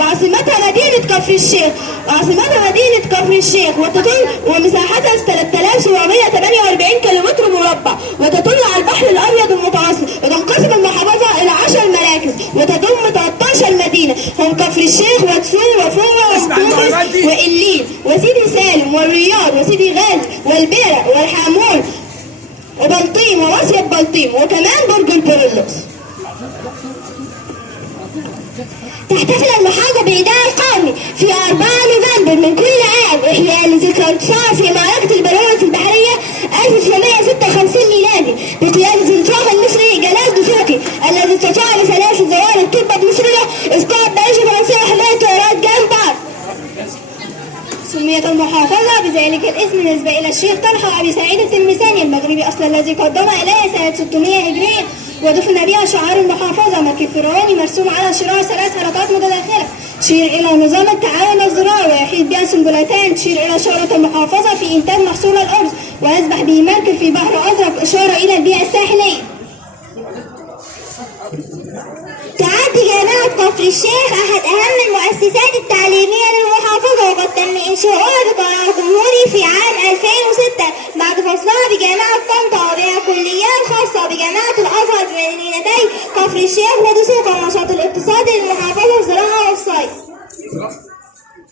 وعاصمتها مدينة كفر الشيخ. وتطل ومساحتها 3748 كيلومتر مربع، وتطل على البحر الأبيض المتوسط. وتنقسم المحافظة إلى 10 مراكز وتضم 13 مدينة، هم كفر الشيخ ودسوق وفوة وتونس وإلين وسيدي سالم والرياض وسيدي غازي والبيرة والحامون وبلطيم ومصيف بلطيم، وكمان برج البرولوس. تحتفل المحافظة بإيداع القومي في 4 نوفمبر من كل عام إحياء لذكرى انتصار في معركة البرولوس البحرية 1956 ميلادي بقيادة الانتصار المصري جلال دسوقي، الذي استطاع بثلاث زوار الكتبة المصرية إسقاط جيش فرنسي وحماية طائرات جنبار. سميت المحافظة بذلك الاسم نسبة إلى الشيخ طلحة أبي سعيد التلمساني المغربي أصلا، الذي قدم إليه سنة 600 هجرية، ودفن بها شعار المحافظة مكي فرعوني مرسوم على شراع 3 حلقات متداخلة تشير إلى نظام التعاون الزراعي، ويحيط بها سنبلتان تشير إلى شهرة المحافظة في إنتاج محصول الأرز، ويسبح به مركب في بحر أزرق إشارة إلى البيئة الساحلية. تعد جامعة كفر الشيخ أحد أهم المؤسسات التعليمية للمحافظة، وقد تم إنشاؤها بقرار جمهوري في عام 2006 بعد فصلها بجامعة طنطا، وبها كليات خاصة بجامعة الأزهر بمدينتي كفر الشيخ ودسوق. النشاط الاقتصادي للمحافظة الزراعة والصيد.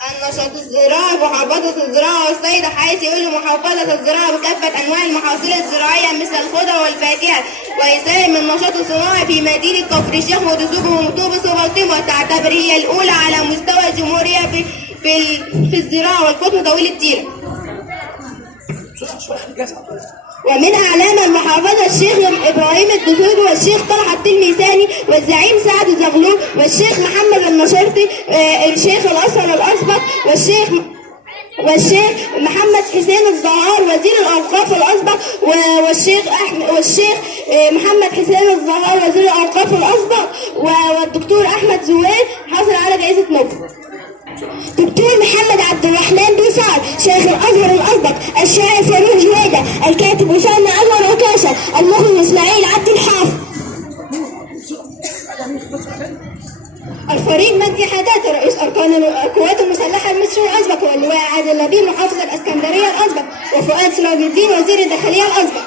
النشاط الزراعي محافظة الزراعة والصيد، حيث يولي محافظة الزراعة بكافة أنواع المحاصيل الزراعية مثل الخضر والفاكهة، ويساهم النشاط الصناعي في مدينة كفر الشيخ ودسوق ومطوبس وبلطيم، وتعتبر هي الأولى على مستوى الجمهورية في الزراعة والقطن طويل التيرة. ومن أعلام المحافظة الشيخ إبراهيم الدسوقي والشيخ طلحة التلمساني والزعيم سعد زغلول والشيخ محمد النشرطي، الشيخ الأزهر الأسبق والشيخ محمد حسين الزهار وزير الأوقاف الأسبق، والشيخ محمد حسين الزهار وزير الأوقاف الأسبق، والدكتور أحمد زويل حصل على جائزة نوبل. دكتور محمد عبد الرحمن بيصار شيخ الازهر الاسبق، الشاعر فاروق جويده، الكاتب اسامه انور عكاشه، المخرج اسماعيل عبد الحافظ. الفريق مجدي حداته رئيس اركان القوات المسلحه المصري الاسبق، واللواء عادل لبيب محافظ الاسكندريه الاسبق، وفؤاد سراج الدين وزير الداخليه الاسبق.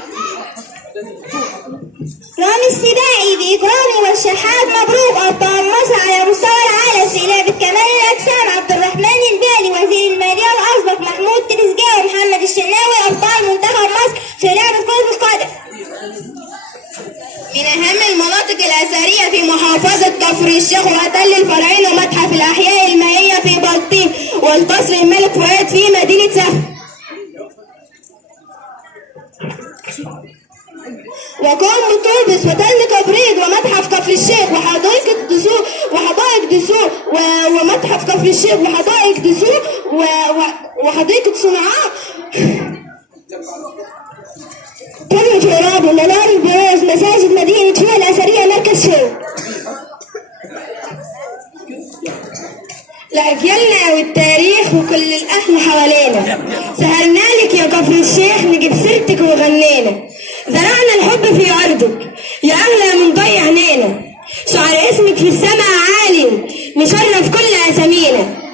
رامي السباعي بإكرامي والشحات مبروك أبطال مصر على مستوى العالم في لعبة كمال الأجسام، عبد الرحمن البالي وزير المالية الأسبق، محمود تريزيجيه ومحمد الشناوي أبطال منتخب مصر في لعبة كرة القدم. من أهم المناطق الأثرية في محافظة كفر الشيخ وتل الفراعنة ومتحف الأحياء المائية في بلطيم، والقصر الملك فؤاد في مدينة سفر. وكون بطوبس وتل كبريت ومتحف كفر الشيخ وحدائق دسوق ومتحف كفر الشيخ وحدائق دسوق وحديقة صنعاء. كلمة عرابي، منار البروز، مساجد مدينة فيها الأثرية، مركز شيخ. لأجيالنا والتاريخ وكل الأهل حوالينا، سهرنا لك يا كفر الشيخ نجيب سيرتك وغنينا، زرعنا الحب في أرضك